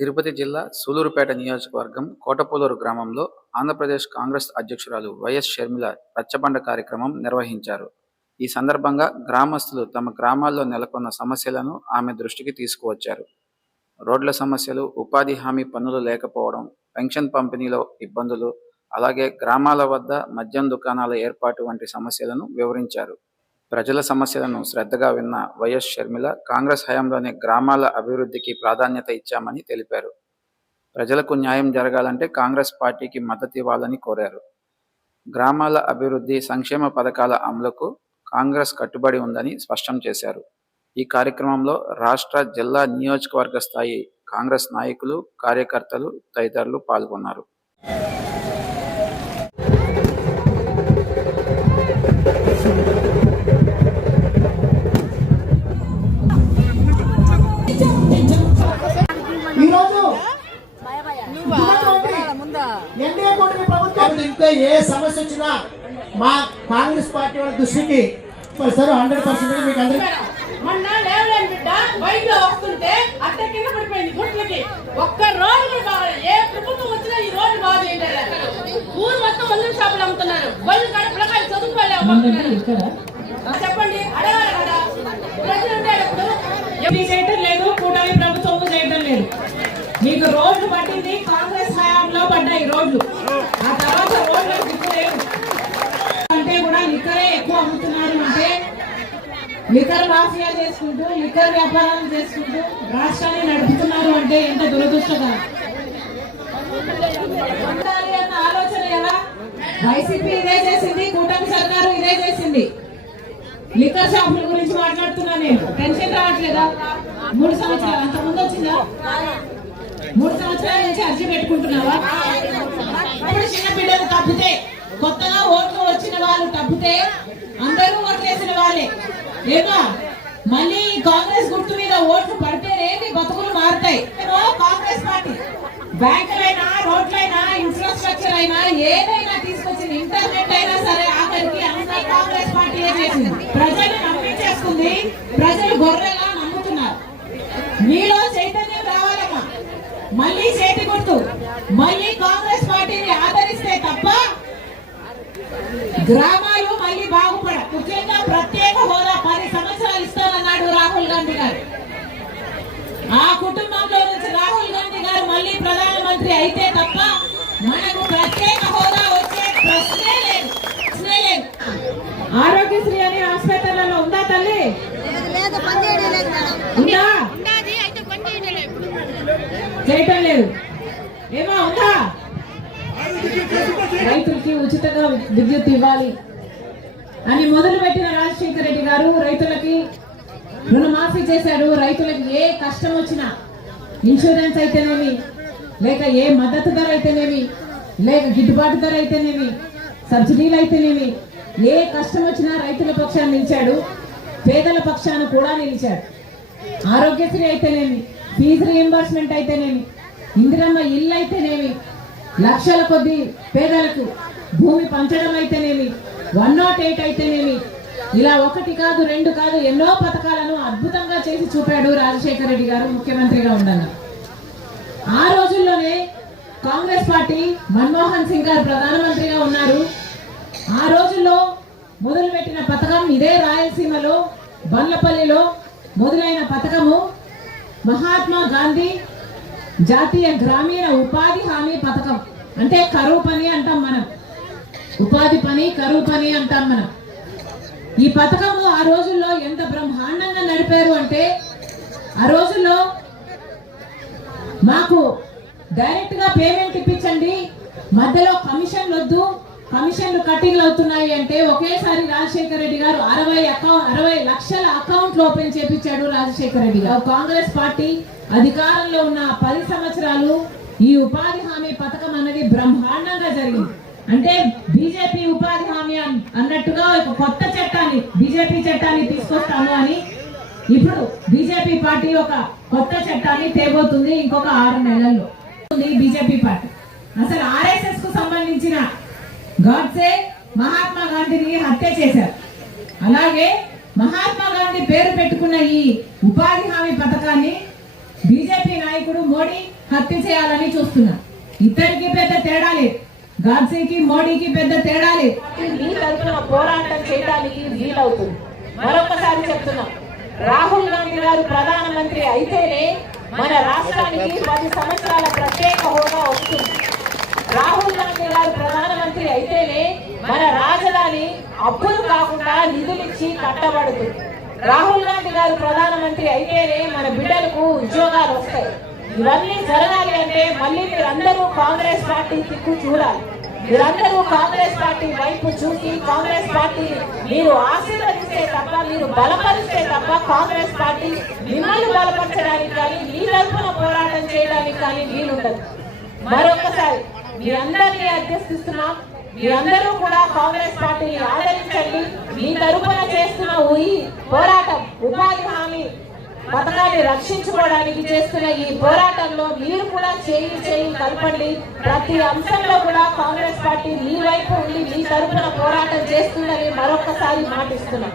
తిరుపతి జిల్లా సూలూరుపేట నియోజకవర్గం కోటపోలూరు గ్రామంలో ఆంధ్రప్రదేశ్ కాంగ్రెస్ అధ్యక్షురాలు వైఎస్ షర్మిల రచ్చబండ కార్యక్రమం నిర్వహించారు. ఈ సందర్భంగా గ్రామస్తులు తమ గ్రామాల్లో నెలకొన్న సమస్యలను ఆమె దృష్టికి తీసుకువచ్చారు. రోడ్ల సమస్యలు ఉపాధి హామీ పనులు లేకపోవడం పెన్షన్ పంపిణీలో ఇబ్బందులు అలాగే గ్రామాల వద్ద మద్యం దుకాణాల ఏర్పాటు వంటి సమస్యలను వివరించారు. ప్రజల సమస్యలను శ్రద్ధగా విన్న వైఎస్ షర్మిల కాంగ్రెస్ హయాంలోనే గ్రామాల అభివృద్ధికి ప్రాధాన్యత ఇచ్చామని తెలిపారు. ప్రజలకు న్యాయం జరగాలంటే కాంగ్రెస్ పార్టీకి మద్దతు ఇవ్వాలని కోరారు. గ్రామాల అభివృద్ధి సంక్షేమ పథకాల అమలుకు కాంగ్రెస్ కట్టుబడి ఉందని స్పష్టం చేశారు. ఈ కార్యక్రమంలో రాష్ట్ర జిల్లా నియోజకవర్గ స్థాయి కాంగ్రెస్ నాయకులు కార్యకర్తలు తదితరులు పాల్గొన్నారు. ఇంకా ఏ సమస్య వచ్చినా మా కాంగ్రెస్ పార్టీ వాళ్ళ దృష్టికి సార్ హండ్రెడ్ పర్సెంట్ మీకు అందరికీ మొన్న లేవలేని బిడ్డ. బైక్లో వస్తుంటే అట్ట కింద పడిపోయింది గుట్లకి ఒక్క రోజు కూడా ఏ ప్రభుత్వం వచ్చినా ఈ రోజు బాగా చేయలేదు ఊరు మొత్తం మందుల షాపులు అమ్ముతున్నారు. బళ్ళు కాడ పిల్లకాయలు చదువుకోలేకపోతున్నారు చెప్పండి. అడగాలి కదా. ప్రజలు చేయటం లేదు. కూటమి ప్రభుత్వం చేయటం లేదు. మీకు రోడ్లు పట్టింది. లిఖర్ మాఫియా చేసుకుంటూ లిఖర్ వ్యాపారాలు చేసుకుంటూ రాష్ట్రాన్ని నడుపుతున్నారు అంటే ఎంత దురదృష్టకరం ఉండాలి అన్న ఆలోచన ఎలా? వైసీపీ ఇదే చేసింది కూటమి సర్కారు ఇదే చేసింది. లిక్కర్ షాపుల గురించి మాట్లాడుతున్నా నేను. టెన్షన్ రావట్లేదా? మూడు సంవత్సరాలు అంత ముందు వచ్చిందా? మూడు సంవత్సరాల నుంచి అర్జీ పెట్టుకుంటున్నావా? ఇప్పుడు చిన్నపిల్లలు తప్పితే కొత్తగా ఓట్లు వచ్చిన వాళ్ళు తప్పితే అందరూ ఓట్లేసిన వాళ్ళే. ఏమా? మళ్ళీ కాంగ్రెస్ గుర్తు మీద ఓట్లు పడితేనేమి బతుకులు మారుతాయి. కాంగ్రెస్ పార్టీ. బ్యాంకులైనా రోడ్లైనా ఇన్ఫ్రాస్ట్రక్చర్ అయినా ఏదైనా తీసుకొచ్చింది ఇంటర్నెట్ అయినా సరే ఆఖరికి అంతా కాంగ్రెస్ పార్టీ చేసింది. ప్రజలు నమ్మించేస్తుంది. ప్రజలు గొర్రెలా నమ్ముతున్నారు. మీలో చైతన్యం రావాలమ్మా. మళ్ళీ చేతి గుర్తు. మళ్ళీ కాంగ్రెస్ పార్టీని ఆదరిస్తే తప్ప గ్రామ గారు. ఆ కుటుంబంలో నుంచి రాహుల్ గాంధీ గారు మళ్ళీ ప్రధానమంత్రి అయితే తప్ప మనకు ప్రత్యేక హోదా వచ్చే ప్రశ్నే లేదు. ప్రశ్నే లేదు. ఆరోగ్యశ్రీ అనే హాస్పిటల్లో ఉందా తల్లి? ఉందా? చేయటం లేదు. ఏమా ఉందా? రైతులకి ఉచితంగా విద్యుత్ ఇవ్వాలి అని మొదలు పెట్టిన రాజశేఖర రెడ్డి గారు రైతులకి రుణమాఫీ చేశారు రైతులకు ఏ కష్టం వచ్చినా ఇన్సూరెన్స్ అయితేనేమి లేక ఏ మద్దతు ధర అయితేనేమి లేక గిట్టుబాటు ధర అయితేనేమి సబ్సిడీలు అయితేనేమి ఏ కష్టం వచ్చినా రైతుల పక్షాన్ని నిలిచాడు. పేదల పక్షాన కూడా నిలిచాడు. ఆరోగ్యశ్రీ అయితేనేమి ఫీజు రియంబర్స్మెంట్ అయితేనేమి ఇందిరమ్మ ఇల్లు అయితేనేమి లక్షల కొద్ది పేదలకు భూమి పంచడం అయితేనేమి వన్ నాట్ ఎయిట్ అయితేనేమి ఇలా ఒకటి కాదు రెండు కాదు ఎన్నో పథకాలను అద్భుతంగా చేసి చూపాడు రాజశేఖర రెడ్డి గారు ముఖ్యమంత్రిగా ఉండగా. ఆ రోజుల్లోనే కాంగ్రెస్ పార్టీ మన్మోహన్ సింగ్ గారు ప్రధానమంత్రిగా ఉన్నారు. ఆ రోజుల్లో మొదలుపెట్టిన పథకం ఇదే రాయలసీమలో బండ్లపల్లిలో మొదలైన పథకము. మహాత్మా గాంధీ జాతీయ గ్రామీణ ఉపాధి హామీ పథకం. అంటే కరువు పని అంటాం మనం. ఉపాధి పని కరువు పని అంటాం మనం. ఈ పథకము ఆ రోజుల్లో ఎంత బ్రహ్మాండంగా నడిపారు అంటే ఆ రోజుల్లో మాకు డైరెక్ట్గా పేమెంట్ ఇప్పించండి మధ్యలో కమిషన్లు వద్దు కమిషన్లు కట్టింగ్లు అవుతున్నాయి అంటే ఒకేసారి రాజశేఖర రెడ్డి గారు అరవై అకౌంట్ అరవై లక్షల అకౌంట్లు ఓపెన్ చేపించాడు రాజశేఖర రెడ్డి గారు. కాంగ్రెస్ పార్టీ అధికారంలో ఉన్న పది సంవత్సరాలు ఈ ఉపాధి హామీ పథకం అనేది బ్రహ్మాండంగా జరిగింది. అంటే బీజేపీ ఉపాధి హామీ అన్నట్టుగా ఒక కొత్త చట్టాన్ని బీజేపీ చట్టాన్ని తీసుకొస్తాను అని ఇప్పుడు బీజేపీ పార్టీ ఒక కొత్త చట్టాన్ని తేబోతుంది ఇంకొక ఆరు నెలల్లో. BJP party. అసలు ఆర్ఎస్ఎస్కు సంబంధించిన గాడ్సే మహాత్మా గాంధీని హత్య చేశారు. అలాగే మహాత్మా గాంధీ పేరు పెట్టుకున్న ఈ ఉపాధి హామీ పథకాన్ని బీజేపీ నాయకుడు మోడీ హత్య చేయాలని చూస్తున్నారు. ఇద్దరికి పెద్ద తేడా లేదు. గాడ్సేకి మోడీకి పెద్ద తేడా లేదు. మీ తరఫున పోరాటం చేయడానికి వీలవుతుంది. మరొకసారి చెప్తున్నాం రాహుల్ గాంధీ గారు ప్రధానమంత్రి అయితేనే మన రాష్ట్రానికి పది సంవత్సరాల ప్రత్యేక హోదా వస్తుంది. రాహుల్ గాంధీ గారు ప్రధానమంత్రి అయితేనే మన రాజధాని అప్పులు కాకుండా నిధులిచ్చి కట్టబడుతుంది. రాహుల్ గాంధీ గారు ప్రధానమంత్రి అయితేనే మన బిడ్డలకు ఉద్యోగాలు వస్తాయి. ఇవన్నీ జరగాలి అంటే మళ్ళీ మీరందరూ కాంగ్రెస్ పార్టీ దిక్కు చూడాలి. మీరందరూ కాంగ్రెస్ పార్టీ వైపు చూసి కాంగ్రెస్ పార్టీ మీరు ఆశీర్వదిస్తే తప్ప మీరు బలపరిస్తే తప్ప కాంగ్రెస్ పార్టీ మిమ్మల్ని బలపరచడానికి కానీ మీ తరఫున పోరాటం చేయడానికి కానీ వీలుండదు. మరొకసారి మీ అందరినీ అభ్యర్థిస్తున్నాం. మీరందరూ కూడా కాంగ్రెస్ పార్టీని ఆదరించండి. మీ తరఫున చేస్తున్న ఈ పోరాటం ఉపాధి హామీ పథకాన్ని రక్షించుకోవడానికి చేస్తున్న ఈ పోరాటంలో మీరు కూడా చేయి చేయి కలపండి. ప్రతి అంశంలో కూడా కాంగ్రెస్ పార్టీ మీ వైపు ఉండి మీ తరఫున పోరాటం చేస్తుందని మరొకసారి మాటిస్తున్నాం.